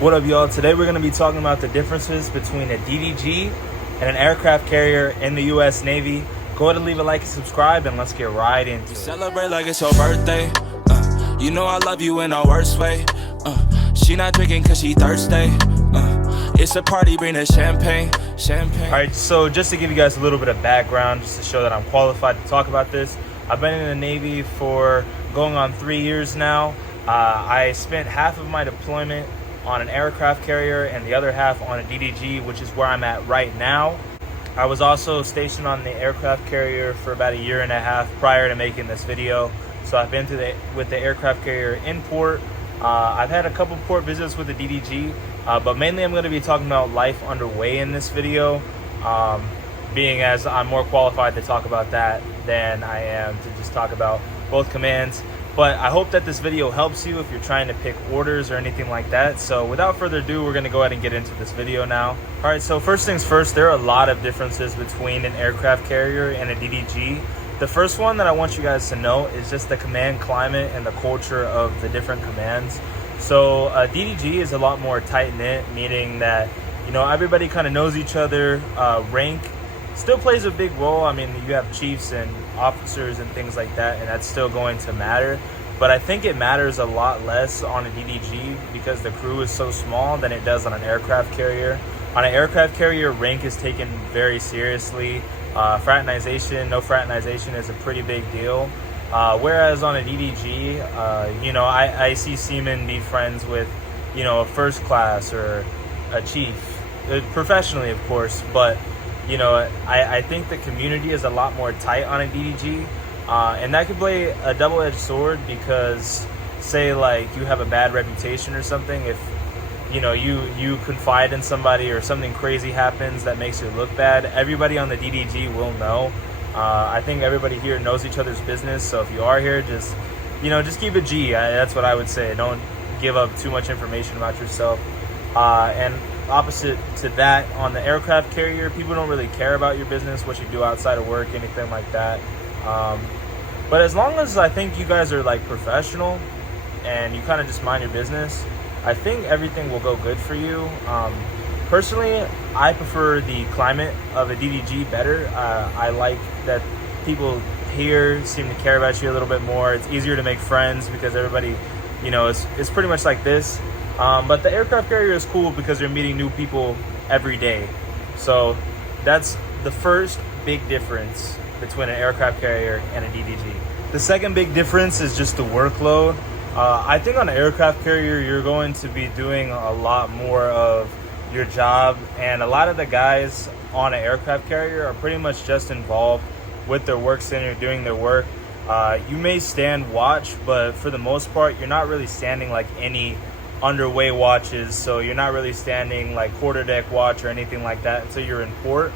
What up, y'all? Today we're going to be talking about the differences between a DDG and an aircraft carrier in the U.S. Navy. Go ahead and leave a like and subscribe, and let's get right into it. Celebrate like it's your birthday. You know I love you in our worst way. She not drinking cause she thirsty. It's a party, bring the champagne. All right, so just to give you guys a little bit of background, just to show that I'm qualified to talk about this. I've been in the Navy for going on 3 years now. I spent half of my deployment on an aircraft carrier and the other half on a DDG, which is where I'm at right now. I was also stationed on the aircraft carrier for about 1.5 years prior to making this video. So I've been with the aircraft carrier in port. I've had a couple port visits with the DDG, but mainly I'm going to be talking about life underway in this video, being as I'm more qualified to talk about that than I am to just talk about both commands. But I hope that this video helps you if you're trying to pick orders or anything like that. So without further ado, we're going to go ahead and get into this video now. All right, so first things first, there are a lot of differences between an aircraft carrier and a DDG. The first one that I want you guys to know is just the command climate and the culture of the different commands. So a DDG is a lot more tight-knit, meaning that, you know, everybody kind of knows each other. Rank still plays a big role. I mean, you have chiefs and officers and things like that, and that's still going to matter. But I think it matters a lot less on a DDG because the crew is so small than it does on an aircraft carrier. On an aircraft carrier, rank is taken very seriously. Fraternization, no fraternization is a pretty big deal. Whereas on a DDG, you know, I see seamen be friends with, you know, a first class or a chief, professionally, of course. But, you know, I think the community is a lot more tight on a DDG. And that could play a double-edged sword because, say, like, you have a bad reputation or something. If, you know, you confide in somebody or something crazy happens that makes you look bad, everybody on the DDG will know. I think everybody here knows each other's business. So if you are here, just, you know, just keep it G. That's what I would say. Don't give up too much information about yourself. And opposite to that, on the aircraft carrier, people don't really care about your business, what you do outside of work, anything like that. But as long as I think you guys are like professional and you kind of just mind your business, I think everything will go good for you. Personally, I prefer the climate of a DDG better. I like that people here seem to care about you a little bit more. It's easier to make friends because everybody, you know, it's pretty much like this. But the aircraft carrier is cool because you're meeting new people every day. So that's the first big difference between an aircraft carrier and a DDG. The second big difference is just the workload. I think on an aircraft carrier, you're going to be doing a lot more of your job, and a lot of the guys on an aircraft carrier are pretty much just involved with their work center doing their work. You may stand watch, but for the most part, you're not really standing like any underway watches, so you're not really standing like quarterdeck watch or anything like that until you're in port.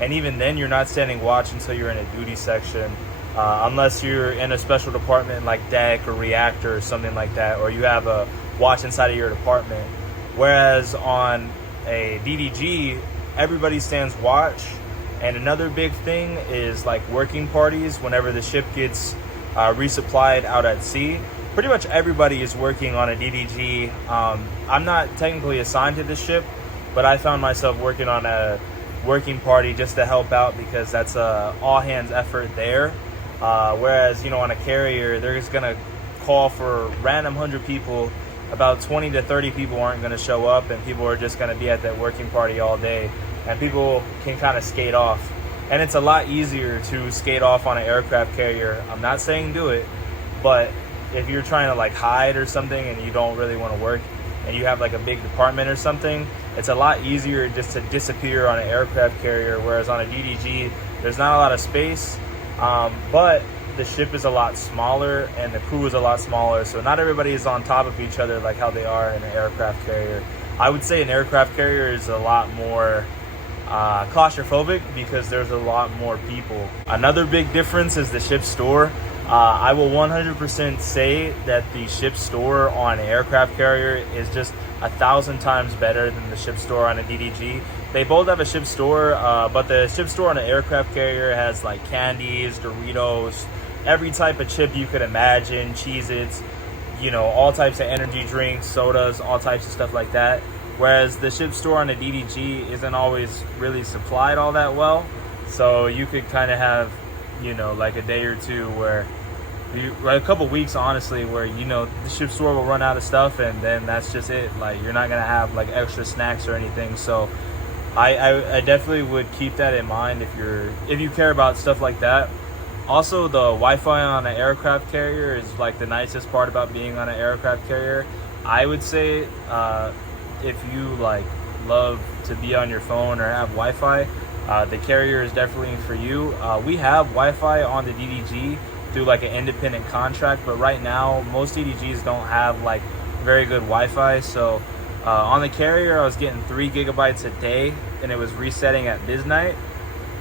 And even then, you're not standing watch until you're in a duty section, unless you're in a special department like deck or reactor or something like that, or you have a watch inside of your department. Whereas on a DDG, everybody stands watch. And another big thing is like working parties. Whenever the ship gets resupplied out at sea, pretty much everybody is working on a DDG. I'm not technically assigned to this ship, but I found myself working on a working party just to help out because that's a all hands effort there. Whereas, you know, on a carrier, they're just gonna call for random 100 people. About 20 to 30 people aren't gonna show up, and people are just gonna be at that working party all day, and people can kind of skate off. And it's a lot easier to skate off on an aircraft carrier. I'm not saying do it, but if you're trying to like hide or something and you don't really want to work and you have like a big department or something, it's a lot easier just to disappear on an aircraft carrier. Whereas on a DDG, there's not a lot of space, but the ship is a lot smaller and the crew is a lot smaller. So not everybody is on top of each other like how they are in an aircraft carrier. I would say an aircraft carrier is a lot more claustrophobic because there's a lot more people. Another big difference is the ship store. I will 100% say that the ship store on an aircraft carrier is just 1,000 times better than the ship store on a DDG. They both have a ship store, but the ship store on an aircraft carrier has like candies, Doritos, every type of chip you could imagine, Cheez-Its. you know, all types of energy drinks, sodas, all types of stuff like that. Whereas the ship store on the DDG isn't always really supplied all that well. So you could kind of have, you know, like a day or two where a couple weeks, honestly, where, you know, the ship store will run out of stuff, and then that's just it. Like, you're not gonna have like extra snacks or anything. So I definitely would keep that in mind if you care about stuff like that. Also, the Wi-Fi on an aircraft carrier is like the nicest part about being on an aircraft carrier. I would say if you like love to be on your phone or have Wi-Fi, the carrier is definitely for you. We have Wi-Fi on the DDG through like an independent contract, but right now most DDGs don't have like very good Wi-Fi. So on the carrier, I was getting 3 gigabytes a day, and it was resetting at midnight.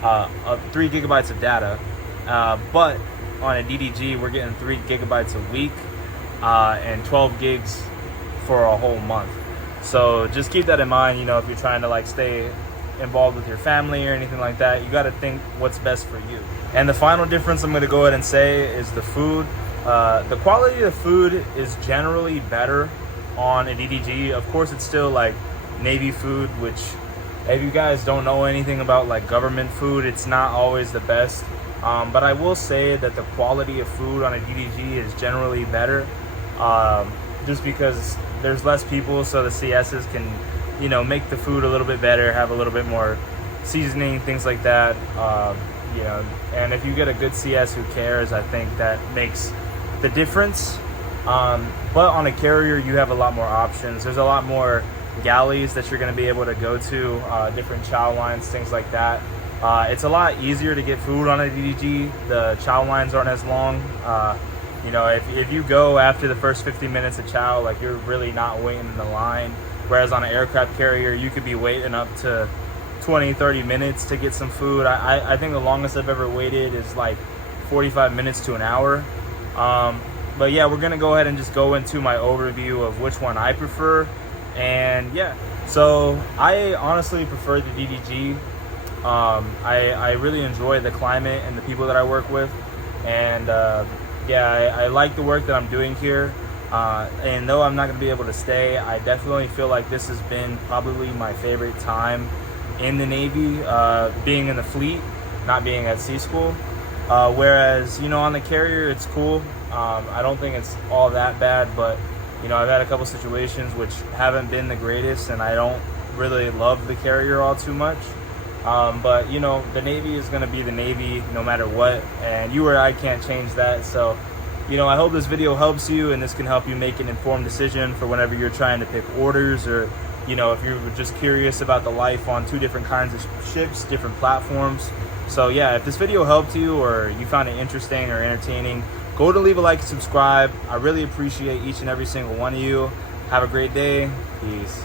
3 gigabytes of data, but on a DDG, we're getting 3 gigabytes a week and 12 gigs for a whole month. So just keep that in mind. You know, if you're trying to like stay involved with your family or anything like that, you got to think what's best for you. And the final difference I'm going to go ahead and say is the food. The quality of the food is generally better on a DDG. Of course, it's still like Navy food, which if you guys don't know anything about like government food, it's not always the best. But I will say that the quality of food on a DDG is generally better, just because there's less people, so the CSs can, you know, make the food a little bit better, have a little bit more seasoning, things like that. You know, and if you get a good CS who cares, I think that makes the difference. But on a carrier, you have a lot more options. There's a lot more galleys that you're going to be able to go to, different chow lines, things like that. It's a lot easier to get food on a DDG. The chow lines aren't as long. You know, if you go after the first 50 minutes of chow, like, you're really not waiting in the line. Whereas on an aircraft carrier, you could be waiting up to 20-30 minutes to get some food. I think the longest I've ever waited is like 45 minutes to an hour. But yeah, we're gonna go ahead and just go into my overview of which one I prefer. And yeah, so I honestly prefer the DDG. I really enjoy the climate and the people that I work with, and yeah, I like the work that I'm doing here. And though I'm not going to be able to stay, I definitely feel like this has been probably my favorite time in the Navy, being in the fleet, not being at sea school. Whereas, you know, on the carrier, it's cool. I don't think it's all that bad, but, you know, I've had a couple situations which haven't been the greatest, and I don't really love the carrier all too much. But, you know, the Navy is going to be the Navy no matter what, and you or I can't change that. So, you know, I hope this video helps you, and this can help you make an informed decision for whenever you're trying to pick orders, or, you know, if you're just curious about the life on 2 different kinds of ships, different platforms. So yeah, if this video helped you or you found it interesting or entertaining, go to leave a like and subscribe. I really appreciate each and every single one of you. Have a great day. Peace.